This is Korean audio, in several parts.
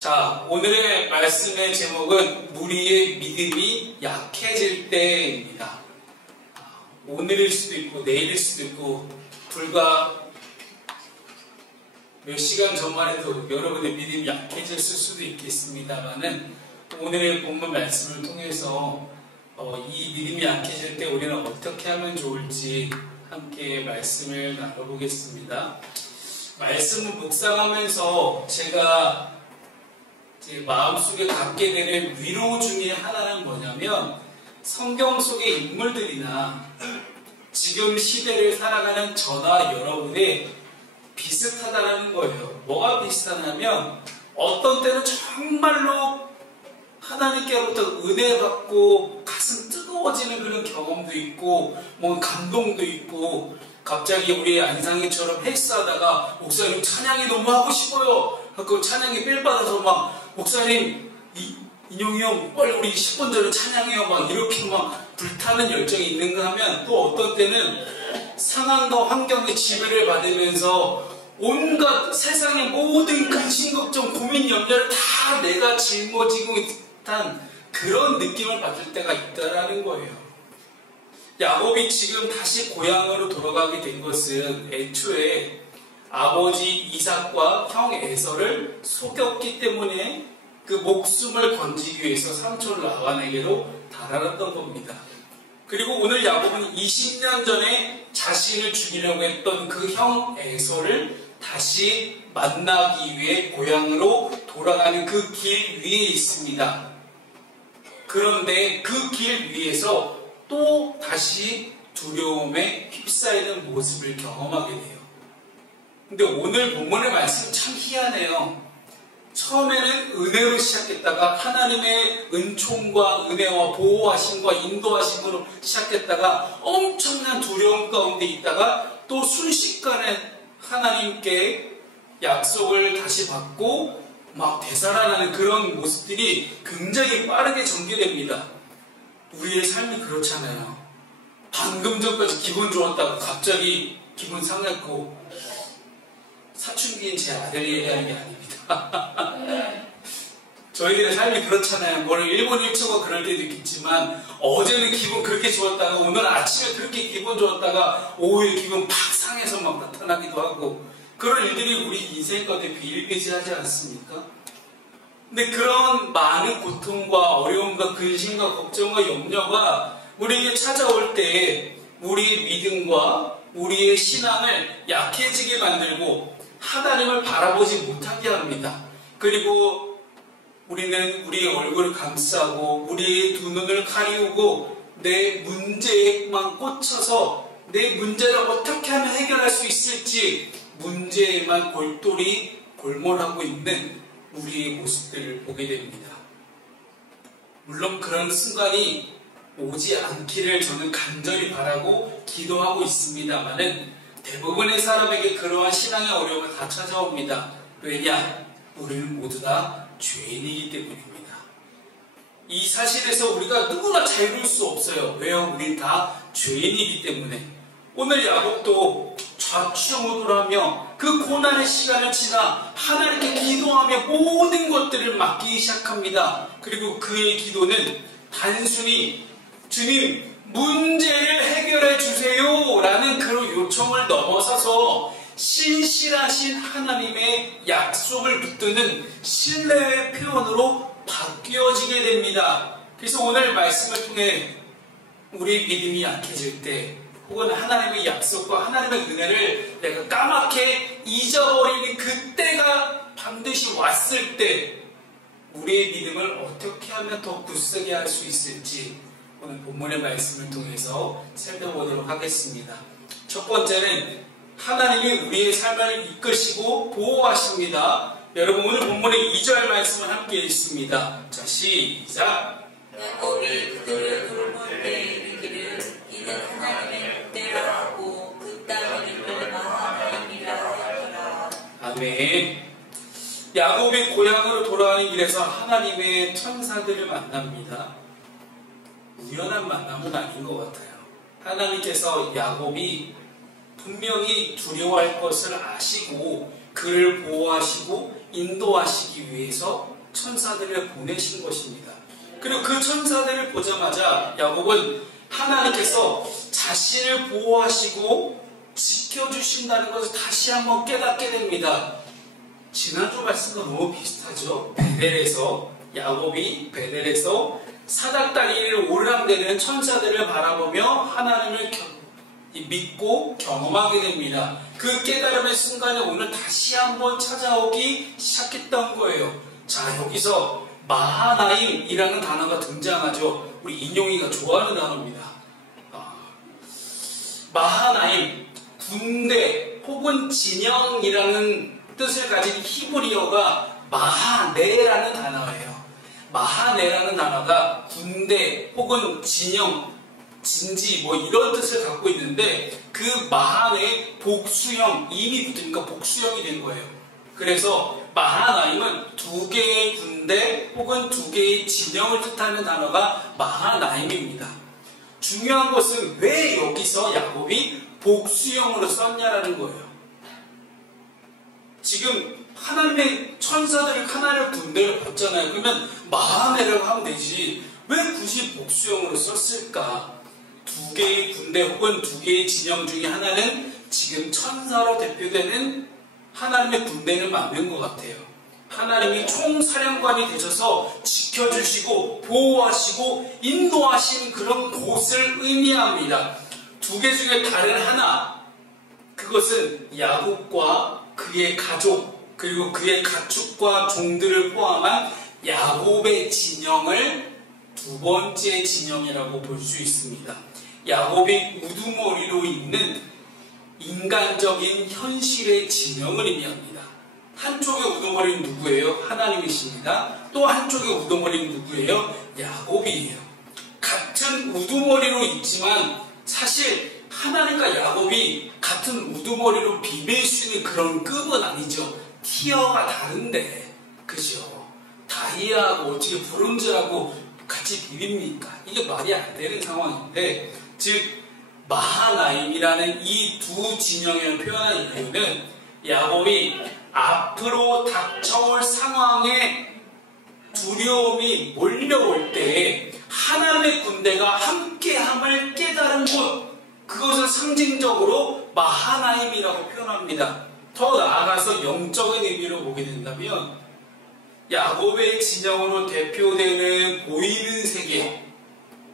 자, 오늘의 말씀의 제목은 우리의 믿음이 약해질 때입니다. 오늘일 수도 있고 내일일 수도 있고 불과 몇 시간 전만 해도 여러분의 믿음이 약해졌을 수도 있겠습니다만은 오늘의 본문 말씀을 통해서 이 믿음이 약해질 때 우리는 어떻게 하면 좋을지 함께 말씀을 나눠보겠습니다. 말씀을 묵상하면서 제가 제 마음속에 갖게 되는 위로 중에 하나는 뭐냐면 성경 속의 인물들이나 지금 시대를 살아가는 저나 여러분이 비슷하다는 거예요. 뭐가 비슷하냐면 어떤 때는 정말로 하나님께로부터 은혜 받고 가슴 뜨거워지는 그런 경험도 있고 뭐 감동도 있고 갑자기 우리 안상희처럼 헬스하다가 목사님 찬양이 너무 하고 싶어요. 그 찬양이 삘 받아서 막 목사님 인용이 형 빨리 우리 10분 전에 찬양해요 막 이렇게 막 불타는 열정이 있는가 하면 또 어떤 때는 상황과 환경의 지배를 받으면서 온갖 세상의 모든 근심 걱정 고민 염려를 다 내가 짊어지고 듯한 그런 느낌을 받을 때가 있다라는 거예요. 야곱이 지금 다시 고향으로 돌아가게 된 것은 애초에 아버지 이삭과 형 에서를 속였기 때문에 그 목숨을 건지기 위해서 삼촌 라반에게로 달아났던 겁니다. 그리고 오늘 야곱은 20년 전에 자신을 죽이려고 했던 그 형 에서를 다시 만나기 위해 고향으로 돌아가는 그 길 위에 있습니다. 그런데 그 길 위에서 또 다시 두려움에 휩싸이는 모습을 경험하게 돼요. 근데 오늘 본문의 말씀은 참 희한해요. 처음에는 은혜로 시작했다가 하나님의 은총과 은혜와 보호하심과 인도하심으로 시작했다가 엄청난 두려움 가운데 있다가 또 순식간에 하나님께 약속을 다시 받고 막 되살아나는 그런 모습들이 굉장히 빠르게 전개됩니다. 우리의 삶이 그렇잖아요. 방금 전까지 기분 좋았다가 갑자기 기분 상했고 사춘기인 제 아들 얘기하는 게 아닙니다. 저희들의 삶이 그렇잖아요. 뭐 1분 1초가 그럴 때도 있겠지만 어제는 기분 그렇게 좋았다가 오늘 아침에 그렇게 기분 좋았다가 오후에 기분 팍 상해서 막 나타나기도 하고 그런 일들이 우리 인생 가운데 비일비재하지 않습니까? 근데 그런 많은 고통과 어려움과 근심과 걱정과 염려가 우리에게 찾아올 때 우리의 믿음과 우리의 신앙을 약해지게 만들고 하나님을 바라보지 못하게 합니다. 그리고 우리는 우리의 얼굴을 감싸고 우리의 두 눈을 가리우고 내 문제에만 꽂혀서 내 문제를 어떻게 하면 해결할 수 있을지 문제에만 골똘히 골몰하고 있는 우리의 모습들을 보게 됩니다. 물론 그런 순간이 오지 않기를 저는 간절히 바라고 기도하고 있습니다만은 대부분의 사람에게 그러한 신앙의 어려움을 다 찾아옵니다. 왜냐? 우리는 모두 다 죄인이기 때문입니다. 이 사실에서 우리가 누구나 자유로울 수 없어요. 왜요? 우린 다 죄인이기 때문에. 오늘 야곱도 좌충우돌하며 그 고난의 시간을 지나 하나님께 기도하며 모든 것들을 맡기기 시작합니다. 그리고 그의 기도는 단순히 주님 문제를 해결해 주세요 라는 그런 요청을 넘어서서 신실하신 하나님의 약속을 붙드는 신뢰의 표현으로 바뀌어지게 됩니다. 그래서 오늘 말씀을 통해 우리 믿음이 약해질 때 혹은 하나님의 약속과 하나님의 은혜를 내가 까맣게 잊어버리는 그때가 반드시 왔을 때 우리의 믿음을 어떻게 하면 더 굳세게 할 수 있을지 오늘 본문의 말씀을 통해서 살펴보도록 하겠습니다. 첫 번째는 하나님이 우리의 삶을 이끄시고 보호하십니다. 여러분 오늘 본문의 2절 말씀을 함께 읽습니다. 자, 시작. 야곱이 그들을 돌볼 때 이르기를 이는 하나님의 뜻대로 하고 그 땅을 이끌마 하나님이라 하더라. 아멘. 야곱이 고향으로 돌아가는 길에서 하나님의 천사들을 만납니다. 우연한 만남은 아닌 것 같아요. 하나님께서 야곱이 분명히 두려워할 것을 아시고 그를 보호하시고 인도하시기 위해서 천사들을 보내신 것입니다. 그리고 그 천사들을 보자마자 야곱은 하나님께서 자신을 보호하시고 지켜주신다는 것을 다시 한번 깨닫게 됩니다. 지난주 말씀과 너무 비슷하죠. 야곱이 베델에서 사닥다리를 오르락내리는 천사들을 바라보며 하나님을 믿고 경험하게 됩니다. 그 깨달음의 순간에 오늘 다시 한번 찾아오기 시작했던 거예요. 자, 여기서 마하나임이라는 단어가 등장하죠. 우리 인용이가 좋아하는 단어입니다. 마하나임, 군대 혹은 진영이라는 뜻을 가진 히브리어가 마하네라는 단어예요. 마하네라는 단어가 군대 혹은 진영, 진지 뭐 이런 뜻을 갖고 있는데 그 마하네의 복수형, 이미 붙으니까 복수형이 된 거예요. 그래서 마하나임은 두 개의 군대 혹은 두 개의 진영을 뜻하는 단어가 마하나임입니다. 중요한 것은 왜 여기서 야곱이 복수형으로 썼냐라는 거예요. 지금 하나님의 천사들을 하나를 군대를 봤잖아요. 그러면 마하네라고 하면 되지 왜 굳이 복수형으로 썼을까? 두 개의 군대 혹은 두 개의 진영 중에 하나는 지금 천사로 대표되는 하나님의 군대는 맞는 것 같아요. 하나님이 총사령관이 되셔서 지켜주시고 보호하시고 인도하신 그런 곳을 의미합니다. 두 개 중에 다른 하나, 그것은 야곱과 그의 가족 그리고 그의 가축과 종들을 포함한 야곱의 진영을 두 번째 진영이라고 볼 수 있습니다. 야곱이 우두머리로 있는 인간적인 현실의 진영을 의미합니다. 한쪽의 우두머리는 누구예요? 하나님이십니다. 또 한쪽의 우두머리는 누구예요? 야곱이에요. 같은 우두머리로 있지만 사실 하나님과 야곱이 같은 우두머리로 비빌 수 있는 그런 급은 아니죠. 티어가 다른데, 그죠? 다이아하고 어떻게 브론즈하고 같이 비빕니까? 이게 말이 안 되는 상황인데, 즉 마하나임이라는 이 두 진영을 표현한 이유는 야곱이 앞으로 닥쳐올 상황에 두려움이 몰려올 때 하나님의 군대가 함께함을 깨달은 곳, 그것을 상징적으로 마하나임이라고 표현합니다. 더 나아가서 영적인 의미로 보게 된다면 야곱의 진영으로 대표되는 보이는 세계,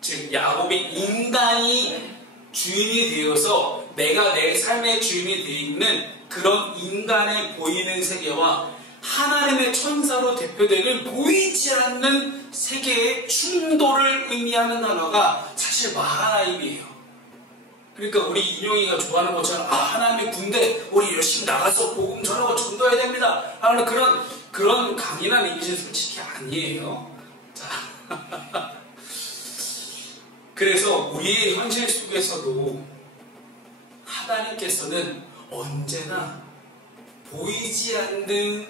즉 야곱이 인간이 주인이 되어서 내가 내 삶의 주인이 되어 있는 그런 인간의 보이는 세계와 하나님의 천사로 대표되는 보이지 않는 세계의 충돌을 의미하는 단어가 사실 마하나임이에요. 그러니까 우리 인용이가 좋아하는 것처럼 하나님의 군대 우리 열심히 나가서 복음 전하고 전도해야 됩니다 하는 그런 강인한 이미지는 솔직히 아니에요. 자, 그래서 우리의 현실 속에서도 하나님께서는 언제나 보이지 않는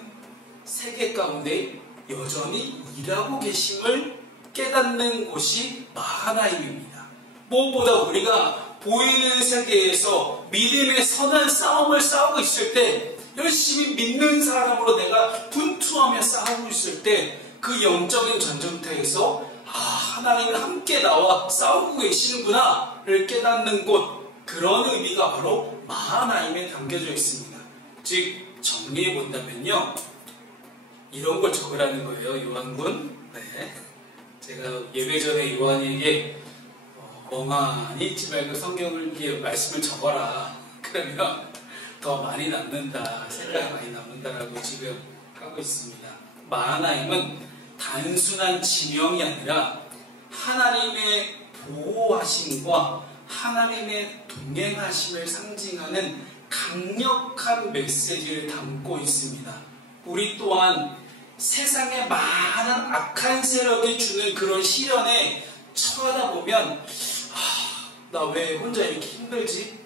세계 가운데 여전히 일하고 계심을 깨닫는 곳이 마하나임입니다. 무엇보다 우리가 보이는 세계에서 믿음의 선한 싸움을 싸우고 있을 때, 열심히 믿는 사람으로 내가 분투하며 싸우고 있을 때, 그 영적인 전쟁터에서 하나님이 함께 나와 싸우고 계시는구나를 깨닫는 곳, 그런 의미가 바로 마하나임에 담겨져 있습니다. 즉 정리해 본다면요, 이런 걸 적으라는 거예요. 요한군. 네. 제가 예배 전에 요한에게 멍하니 있지 말고 성경을 이렇게 말씀을 적어라. 그러면 더 많이 남는다, 생각이 많이 남는다라고 지금 하고 있습니다. 마하나임은 단순한 지명이 아니라 하나님의 보호하심과 하나님의 동행하심을 상징하는 강력한 메시지를 담고 있습니다. 우리 또한 세상에 많은 악한 세력이 주는 그런 시련에 처하다 보면 나 왜 혼자 이렇게 힘들지?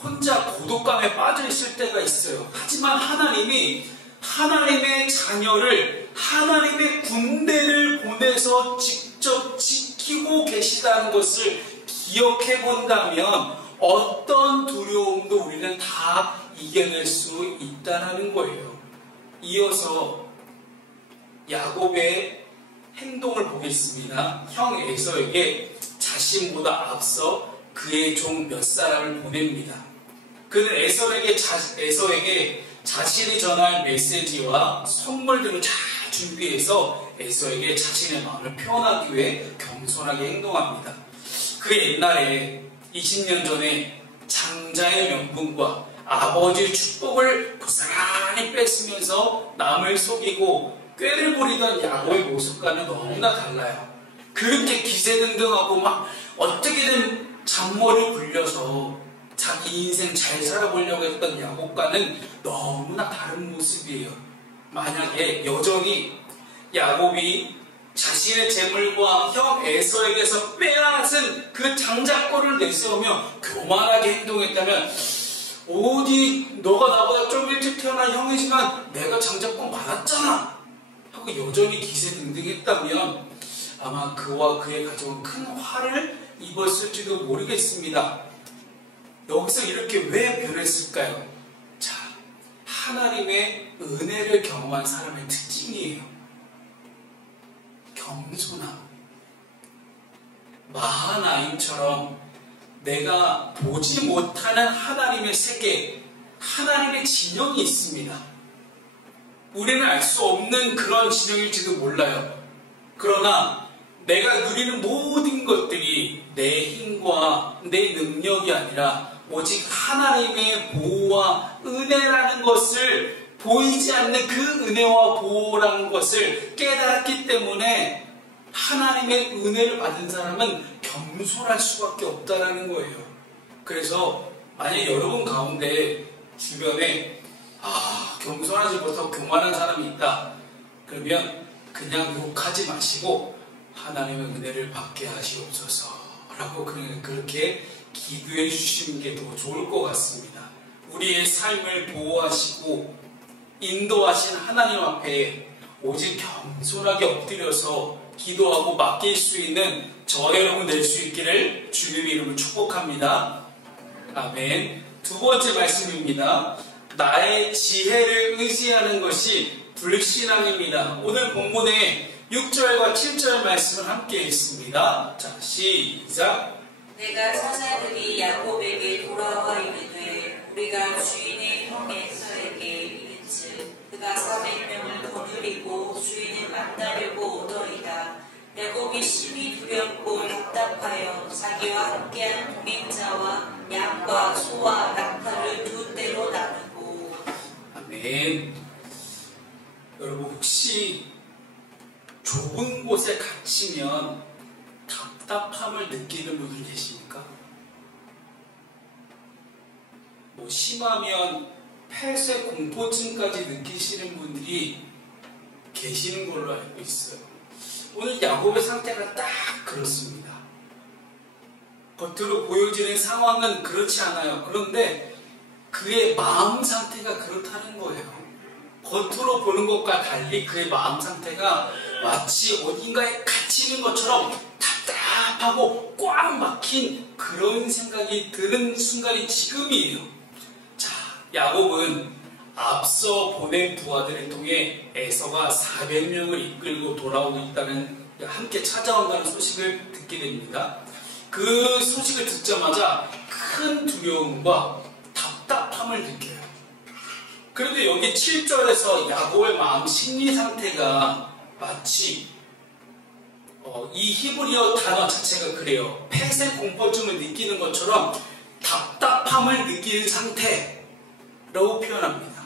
혼자 고독감에 빠져 있을 때가 있어요. 하지만 하나님이 하나님의 자녀를, 하나님의 군대를 보내서 직접 지키고 계시다는 것을 기억해 본다면 어떤 두려움도 우리는 다 이겨낼 수 있다는 거예요. 이어서 야곱의 행동을 보겠습니다. 형 에서에게 자신보다 앞서 그의 종 몇 사람을 보냅니다. 그는 에서에게 자신이 전할 메시지와 선물들을 잘 준비해서 에서에게 자신의 마음을 표현하기 위해 겸손하게 행동합니다. 그 옛날에 20년 전에 장자의 명분과 아버지의 축복을 고스란히 뺏으면서 남을 속이고 꾀를 부리던 야곱의 모습과는 너무나 달라요. 그렇게 기세등등하고 막 어떻게든 잔머리를 굴려서 자기 인생 잘 살아보려고 했던 야곱과는 너무나 다른 모습이에요. 만약에 여전히 야곱이 자신의 재물과 형 에서에게서 빼앗은 그 장자권을 내세우며 교만하게 행동했다면, 어디 너가 나보다 좀 일찍 태어난 형이지만 내가 장자권 받았잖아 하고 여전히 기세등등했다면 아마 그와 그의 가족은 큰 화를 입었을지도 모르겠습니다. 여기서 이렇게 왜 변했을까요? 자, 하나님의 은혜를 경험한 사람의 특징이에요. 겸손함. 마하나임처럼 내가 보지 못하는 하나님의 세계, 하나님의 진영이 있습니다. 우리는 알 수 없는 그런 진영일지도 몰라요. 그러나 내가 누리는 모든 것들이 내 힘과 내 능력이 아니라 오직 하나님의 보호와 은혜라는 것을, 보이지 않는 그 은혜와 보호라는 것을 깨달았기 때문에 하나님의 은혜를 받은 사람은 겸손할 수밖에 없다는 거예요. 그래서 만약 여러분 가운데 주변에 겸손하지 못하고 교만한 사람이 있다, 그러면 그냥 욕하지 마시고 하나님의 은혜를 받게 하시옵소서 라고 그렇게 기도해 주시는 게 더 좋을 것 같습니다. 우리의 삶을 보호하시고 인도하신 하나님 앞에 오직 겸손하게 엎드려서 기도하고 맡길 수 있는 저와 여러분 될 수 있기를 주님의 이름으로 축복합니다. 아멘. 두 번째 말씀입니다. 나의 지혜를 의지하는 것이 불신앙입니다. 오늘 본문에 6절과 7절 말씀을 함께 읽습니다. 자, 시작. 내가 사자들이 야곱에게 돌아와 이르되 우리가 주인의 형 에서에게 이른즉 그가 400명을 거느리고 주인을 만나려고 오더이다. 야곱이 심히 두렵고 답답하여 자기와 함께한 동행자와 양과 소와 낙타를 두 떼로 나누고. 아멘. 여러분, 혹시 좁은 곳에 갇히면 답답함을 느끼는 분들 계십니까? 심하면 폐쇄 공포증까지 느끼시는 분들이 계시는 걸로 알고 있어요. 오늘 야곱의 상태가 딱 그렇습니다. 겉으로 보여지는 상황은 그렇지 않아요. 그런데 그의 마음 상태가 그렇다는 거예요. 겉으로 보는 것과 달리 그의 마음 상태가 마치 어딘가에 갇히는 것처럼 답답하고 꽉 막힌 그런 생각이 드는 순간이 지금이에요. 자, 야곱은 앞서 보낸 부하들을 통해 에서가 400명을 이끌고 돌아오고 있다는, 함께 찾아온다는 소식을 듣게 됩니다. 그 소식을 듣자마자 큰 두려움과 답답함을 느껴요. 그런데 여기 7절에서 야곱의 마음 심리 상태가 마치 이 히브리어 단어 자체가 그래요. 폐쇄 공포증을 느끼는 것처럼 답답함을 느끼는 상태라고 표현합니다.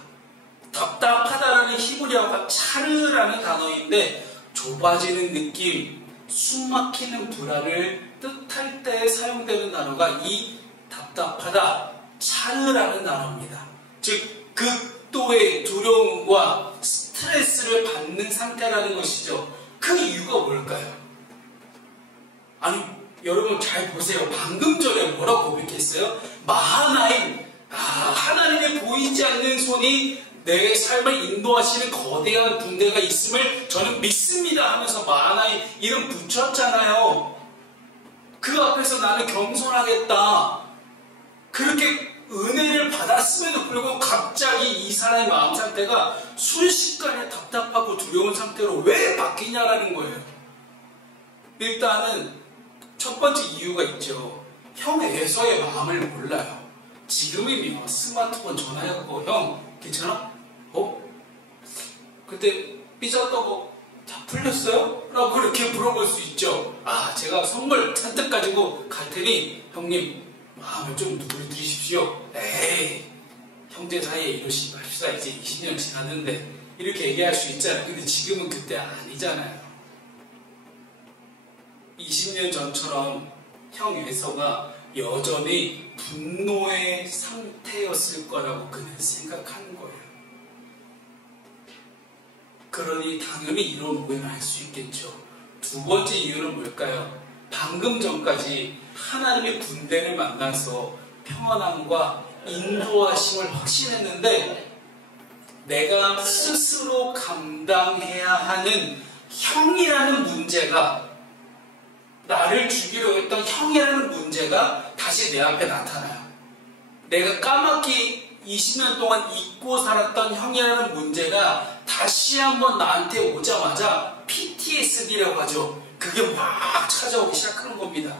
답답하다라는 히브리어가 차르라는 단어인데 좁아지는 느낌, 숨막히는 불안을 뜻할 때 사용되는 단어가 이 답답하다, 차르라는 단어입니다. 즉 극도의 두려움과 스트레스를 받는 상태라는 것이죠. 그 이유가 뭘까요? 아니, 여러분 잘 보세요. 방금 전에 뭐라고 고백했어요? 마하나임, 하나님의 보이지 않는 손이 내 삶을 인도하시는 거대한 군대가 있음을 저는 믿습니다 하면서 마하나임 이름 붙였잖아요. 그 앞에서 나는 겸손하겠다, 그렇게 은혜를 받았음에도 불구하고 갑자기 이 사람의 마음 상태가 순식간에 답답하고 두려운 상태로 왜 바뀌냐라는 거예요. 일단은 첫 번째 이유가 있죠. 형 에서의 마음을 몰라요. 지금이면 스마트폰 전화해갖고 형 괜찮아? 그때 삐졌던 거 다 풀렸어요? 라고 그렇게 물어볼 수 있죠. 제가 선물 잔뜩 가지고 갈 테니 형님 마음을 좀 누그러뜨리십시오. 에이 형제 사이에 이러시지 맙시다. 이제 20년 지났는데 이렇게 얘기할 수 있잖아요. 근데 지금은 그때 아니잖아요. 20년 전처럼 형 에서가 여전히 분노의 상태였을 거라고 그는 생각하는 거예요. 그러니 당연히 이런 오해를 할 수 있겠죠. 두 번째 이유는 뭘까요? 방금 전까지 하나님의 군대를 만나서 평안함과 인도하심을 확신했는데 내가 스스로 감당해야 하는 형이라는 문제가, 나를 죽이려 했던 형이라는 문제가 다시 내 앞에 나타나요. 내가 까맣게 20년 동안 잊고 살았던 형이라는 문제가 다시 한번 나한테 오자마자 PTSD라고 하죠. 그게 막 찾아오기 시작하는 겁니다.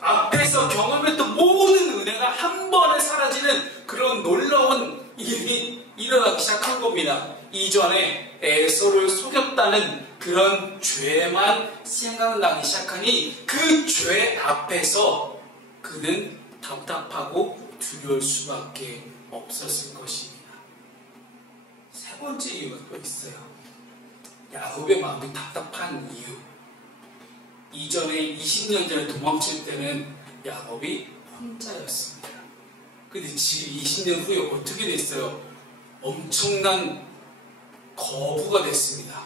앞에서 경험했던 모든 은혜가 한 번에 사라지는 그런 놀라운 일이 일어나기 시작한 겁니다. 이전에 에서를 속였다는 그런 죄만 생각나기 시작하니 그 죄 앞에서 그는 답답하고 두려울 수밖에 없었을 것입니다. 세 번째 이유가 또 있어요. 야곱의 마음이 답답한 이유. 이전에 20년 전에 도망칠 때는 야곱이 혼자였습니다. 근데 지금 20년 후에 어떻게 됐어요? 엄청난 거부가 됐습니다.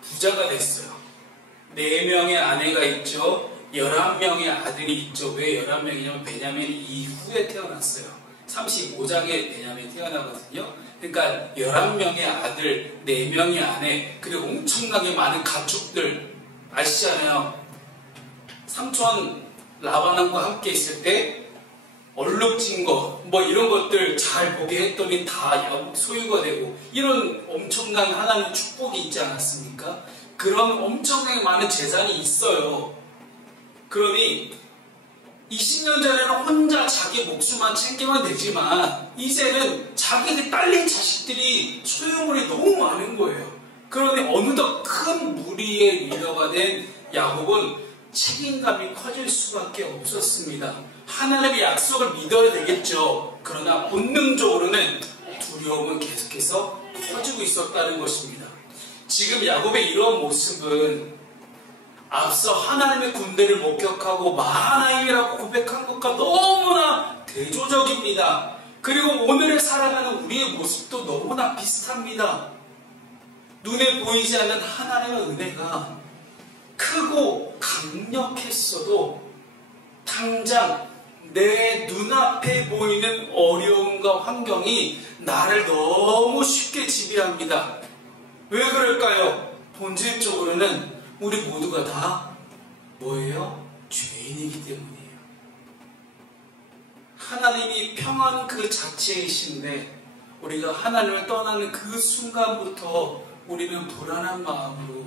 부자가 됐어요. 4명의 아내가 있죠. 11명의 아들이 있죠. 왜 11명이냐면 베냐민이 이후에 태어났어요. 35장에 베냐민이 태어나거든요. 그러니까 11명의 아들, 4명의 아내, 그리고 엄청나게 많은 가축들 아시잖아요. 삼촌 라반과 함께 있을 때 얼룩진 거, 뭐 이런 것들 잘 보게 했더니 다 소유가 되고, 이런 엄청난 하나님의 축복이 있지 않았습니까? 그런 엄청나게 많은 재산이 있어요. 그러니 20년 전에는 혼자 자기 목숨만 챙기면 되지만 이제는 자기 딸린 자식들이 소유물이 너무 많은 거예요. 그러니 어느덧 큰 무리의 리더가 된 야곱은 책임감이 커질 수밖에 없었습니다. 하나님의 약속을 믿어야 되겠죠. 그러나 본능적으로는 두려움은 계속해서 커지고 있었다는 것입니다. 지금 야곱의 이러한 모습은 앞서 하나님의 군대를 목격하고 마하나임이라고 고백한 것과 너무나 대조적입니다. 그리고 오늘을 살아가는 우리의 모습도 너무나 비슷합니다. 눈에 보이지 않는 하나님의 은혜가 크고 강력했어도 당장 내 눈앞에 보이는 어려움과 환경이 나를 너무 쉽게 지배합니다. 왜 그럴까요? 본질적으로는 우리 모두가 다 뭐예요? 죄인이기 때문이에요. 하나님이 평안 그 자체이신데 우리가 하나님을 떠나는 그 순간부터 우리는 불안한 마음으로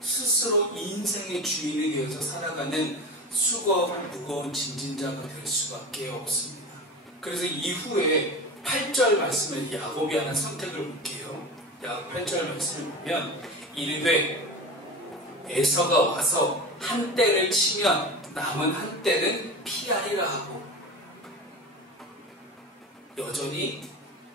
스스로 인생의 주인이 되어서 살아가는 수고하고 무거운 진진자가 될 수밖에 없습니다. 그래서 이후에 8절 말씀을 야곱이 하는 선택을 볼게요. 야곱 8절 말씀을 보면 이르되 에서가 와서 한 떼를 치면 남은 한 떼는 피하리라 하고, 여전히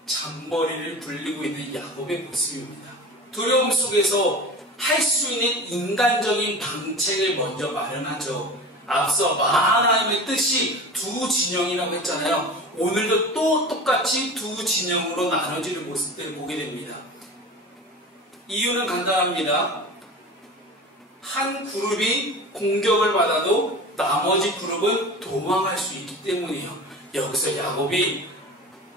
잔머리를 굴리고 있는 야곱의 모습입니다. 두려움 속에서 할 수 있는 인간적인 방책을 먼저 마련하죠. 앞서 하나님의 뜻이 두 진영이라고 했잖아요. 오늘도 또 똑같이 두 진영으로 나눠지는 모습들을 보게 됩니다. 이유는 간단합니다. 한 그룹이 공격을 받아도 나머지 그룹은 도망할 수 있기 때문이에요. 여기서 야곱이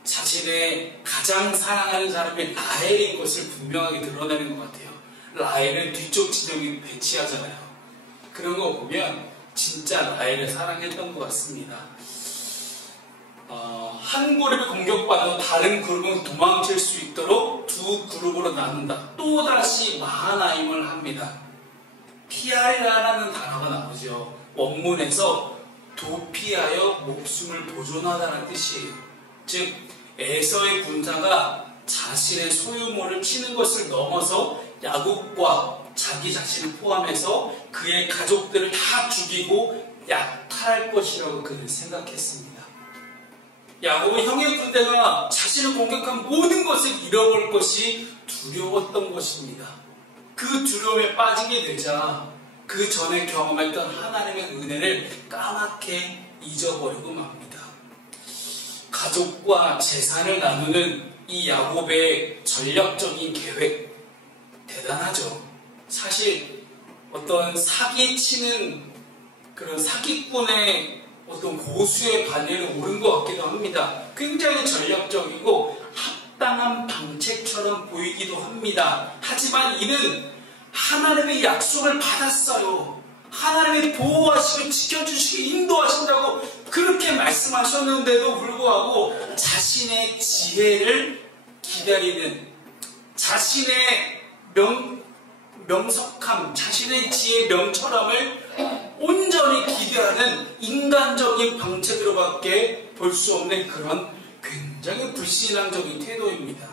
자신의 가장 사랑하는 사람이 라헬인 것을 분명하게 드러내는 것 같아요. 라헬은 뒤쪽 진영에 배치하잖아요. 그런 거 보면 진짜 라헬을 사랑했던 것 같습니다. 한 그룹이 공격받아도 다른 그룹은 도망칠 수 있도록 두 그룹으로 나눈다. 또다시 마하나임을 합니다. 피하리라는 단어가 나오죠. 원문에서 도피하여 목숨을 보존하다는 뜻이에요. 즉 에서의 군사가 자신의 소유물을 치는 것을 넘어서 야곱과 자기 자신을 포함해서 그의 가족들을 다 죽이고 약탈할 것이라고 그는 생각했습니다. 야곱은 형의 군대가 자신을 공격한 모든 것을 잃어버릴 것이 두려웠던 것입니다. 그 두려움에 빠지게 되자 그 전에 경험했던 하나님의 은혜를 까맣게 잊어버리고 맙니다. 가족과 재산을 나누는 이 야곱의 전략적인 계획 대단하죠. 사실 어떤 사기치는 그런 사기꾼의 어떤 고수의 반열에 오른 것 같기도 합니다. 굉장히 전략적이고 합당한 방책처럼 보이기도 합니다. 하지만 이는 하나님의 약속을 받았어요. 하나님의 보호하시고 지켜주시고 인도하신다고 그렇게 말씀하셨는데도 불구하고 자신의 지혜를 기다리는, 자신의 명석함, 자신의 지혜의 명철함을 온전히 기대하는 인간적인 방책으로밖에 볼 수 없는 그런 굉장히 불신앙적인 태도입니다.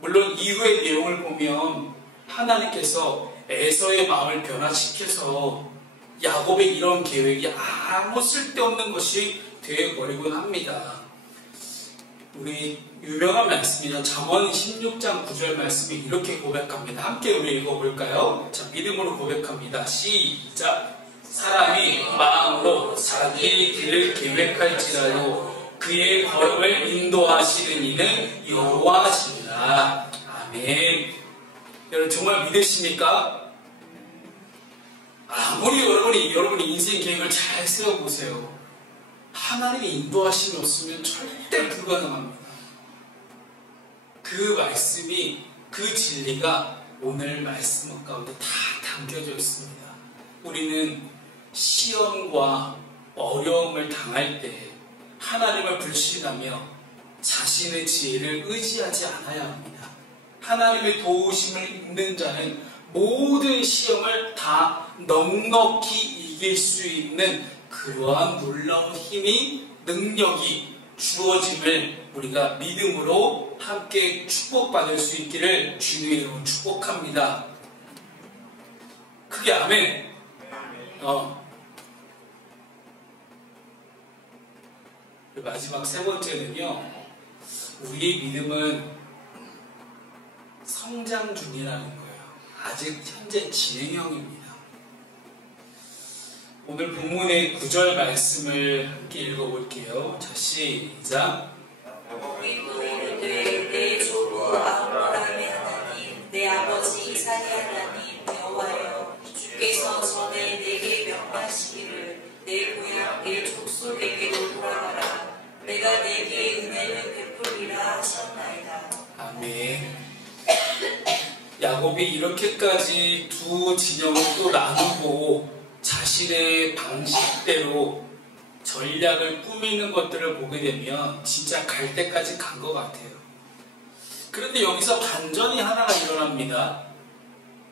물론 이후의 내용을 보면 하나님께서 에서의 마음을 변화시켜서 야곱의 이런 계획이 아무 쓸데없는 것이 되어버리곤 합니다. 우리 유명한 말씀이죠. 잠언 16장 9절 말씀이 이렇게 고백합니다. 함께 우리 읽어볼까요? 자, 믿음으로 고백합니다. 시작. 사람이 마음으로 자기 길을 계획할지라도 그의 걸음을 인도하시는 이는 여호와시니라. 아멘. 여러분 정말 믿으십니까? 아무리 여러분이 인생 계획을 잘 세워보세요. 하나님의 인도하심이 없으면 절대 불가능합니다. 그 말씀이, 그 진리가 오늘 말씀 가운데 다 담겨져 있습니다. 우리는 시험과 어려움을 당할 때 하나님을 불신하며 자신의 지혜를 의지하지 않아야 합니다. 하나님의 도우심을 입는 자는 모든 시험을 다 넉넉히 이길 수 있는 그러한 놀라운 힘이, 능력이 주어짐을 우리가 믿음으로 함께 축복받을 수 있기를 주님의 이름으로 축복합니다. 크게 아멘. 마지막 세 번째는요, 우리의 믿음은 성장 중이라는 거예요. 아직 현재 진행형입니다. 오늘 본문의 9절 말씀을 함께 읽어볼게요. 자, 시작. 우리도 이르되 내 조부 아브라함의 하나님, 내 아버지 이삭의 하나님 여호와여, 주께서 전에 내게 명하시기를 내 고향 내 족속에게로 돌아가라. 내가 내게 은혜를 베풀리라 하셨나이다. 아멘. 야곱이 이렇게까지 두 진영을 또 나누고 자신의 방식대로 전략을 꾸미는 것들을 보게 되면 진짜 갈 때까지 간 것 같아요. 그런데 여기서 반전이 하나가 일어납니다.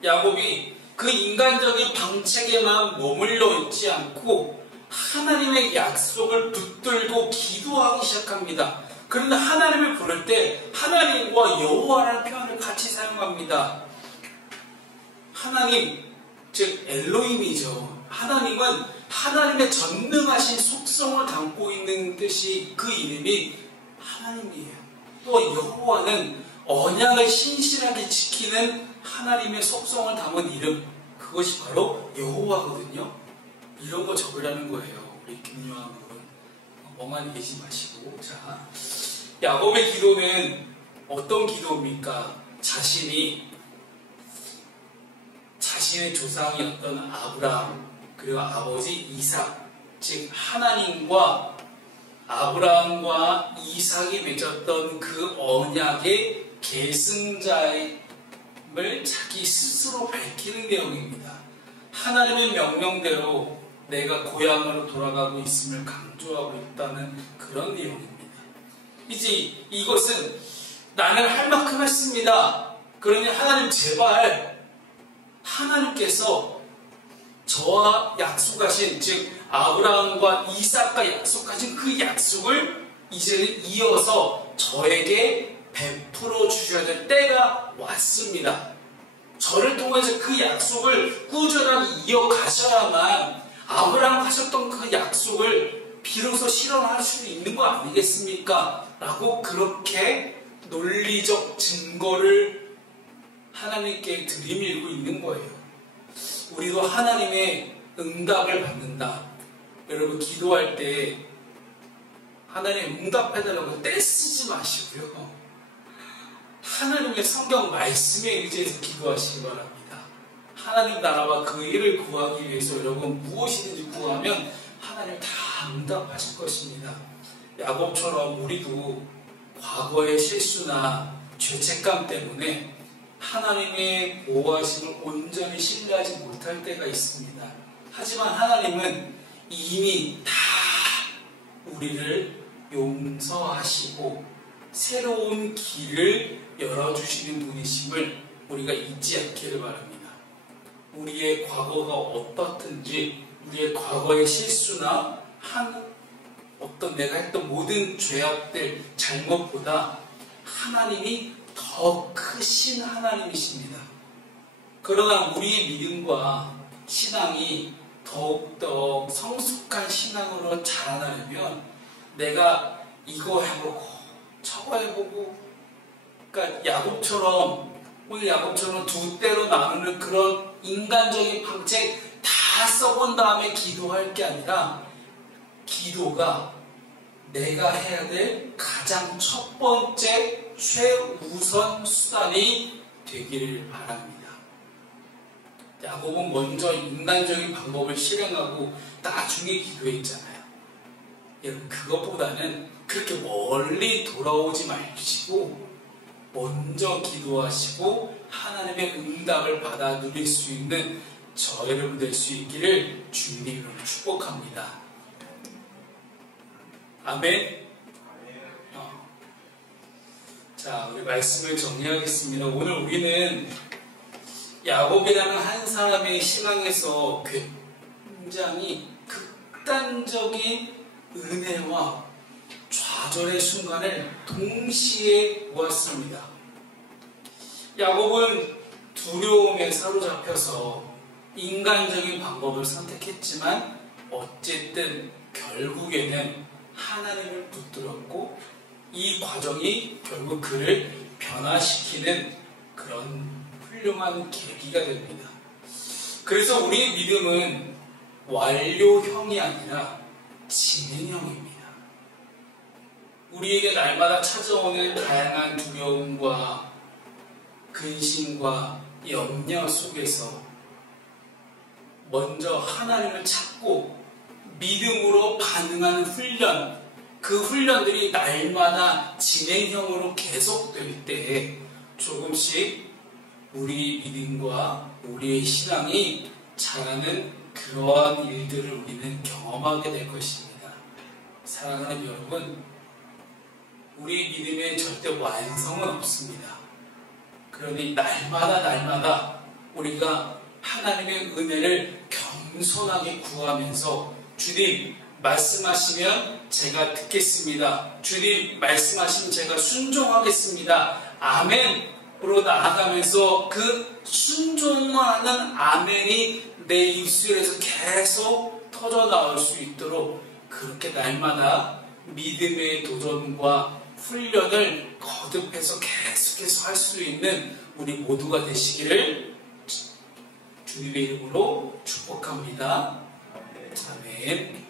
야곱이 그 인간적인 방책에만 머물러 있지 않고 하나님의 약속을 붙들고 기도하기 시작합니다. 그런데 하나님을 부를 때 하나님과 여호와라는 표현을 같이 사용합니다. 하나님, 즉 엘로힘이죠. 하나님은 하나님의 전능하신 속성을 담고 있는 뜻이, 그 이름이 하나님이에요. 또 여호와는 언약을 신실하게 지키는 하나님의 속성을 담은 이름, 그것이 바로 여호와거든요. 이런 거 적으라는 거예요. 우리 김유한 분은 멍하니 계시 마시고. 자, 야곱의 기도는 어떤 기도입니까? 자신의 조상이었던 아브라함, 그리고 아버지 이삭, 즉 하나님과 아브라함과 이삭이 맺었던 그 언약의 계승자임을 자기 스스로 밝히는 내용입니다. 하나님의 명령대로 내가 고향으로 돌아가고 있음을 강조하고 있다는 그런 내용입니다. 이제 이것은 나는 할 만큼 했습니다. 그러니 하나님 제발 하나님께서 저와 약속하신, 즉 아브라함과 이삭과 약속하신 그 약속을 이제는 이어서 저에게 베풀어 주셔야 될 때가 왔습니다. 저를 통해서 그 약속을 꾸준하게 이어가셔야만 아브라함 하셨던 그 약속을 비로소 실현할 수 있는 거 아니겠습니까? 라고 그렇게 논리적 증거를 하나님께 들이밀고 있는 거예요. 우리도 하나님의 응답을 받는다. 여러분 기도할 때 하나님 응답해달라고 떼쓰지 마시고요. 하나님의 성경 말씀에 의지해서 기도하시기 바랍니다. 하나님 나라와 그 일을 구하기 위해서 여러분 무엇이든지 구하면 하나님 다 응답하실 것입니다. 야곱처럼 우리도 과거의 실수나 죄책감 때문에 하나님의 보호하심을 온전히 신뢰하지 못할 때가 있습니다. 하지만 하나님은 이미 다 우리를 용서하시고 새로운 길을 열어주시는 분이심을 우리가 잊지 않기를 바랍니다. 우리의 과거가 어떻든지 우리의 과거의 실수나 어떤 내가 했던 모든 죄악들, 잘못보다 하나님이 더 크신 하나님이십니다. 그러나 우리의 믿음과 신앙이 더욱더 성숙한 신앙으로 자라나려면 내가 이거 해보고 저거 해보고, 그러니까 오늘 야곱처럼 두 때로 나누는 그런 인간적인 방책 다 써본 다음에 기도할 게 아니라 기도가 내가 해야 될 가장 첫 번째 최우선 수단이 되기를 바랍니다. 야곱은 먼저 인간적인 방법을 실행하고 나중에 기도했잖아요. 여러분 그것보다는 그렇게 멀리 돌아오지 마시고 먼저 기도하시고 하나님의 응답을 받아 누릴 수 있는 저 여러분 될 수 있기를 주님으로 축복합니다. 아멘. 자, 우리 말씀을 정리하겠습니다. 오늘 우리는 야곱이라는 한 사람의 신앙에서 굉장히 극단적인 은혜와 좌절의 순간을 동시에 보았습니다. 야곱은 두려움에 사로잡혀서 인간적인 방법을 선택했지만 어쨌든 결국에는 하나님을 붙들었고 이 과정이 결국 그를 변화시키는 그런 훌륭한 계기가 됩니다. 그래서 우리의 믿음은 완료형이 아니라 진행형입니다. 우리에게 날마다 찾아오는 다양한 두려움과 근심과 염려 속에서 먼저 하나님을 찾고 믿음으로 반응하는 훈련, 그 훈련들이 날마다 진행형으로 계속될 때 조금씩 우리 믿음과 우리의 신앙이 자라는 그러한 일들을 우리는 경험하게 될 것입니다. 사랑하는 여러분, 우리 믿음에 절대 완성은 없습니다. 그러니 날마다 우리가 하나님의 은혜를 겸손하게 구하면서 주님 말씀하시면 제가 듣겠습니다. 주님 말씀하시면 제가 순종하겠습니다. 아멘으로 나아가면서 그 순종하는 아멘이 내 입술에서 계속 터져나올 수 있도록 그렇게 날마다 믿음의 도전과 훈련을 거듭해서 계속해서 할 수 있는 우리 모두가 되시기를 주님의 이름으로 축복합니다. 아멘.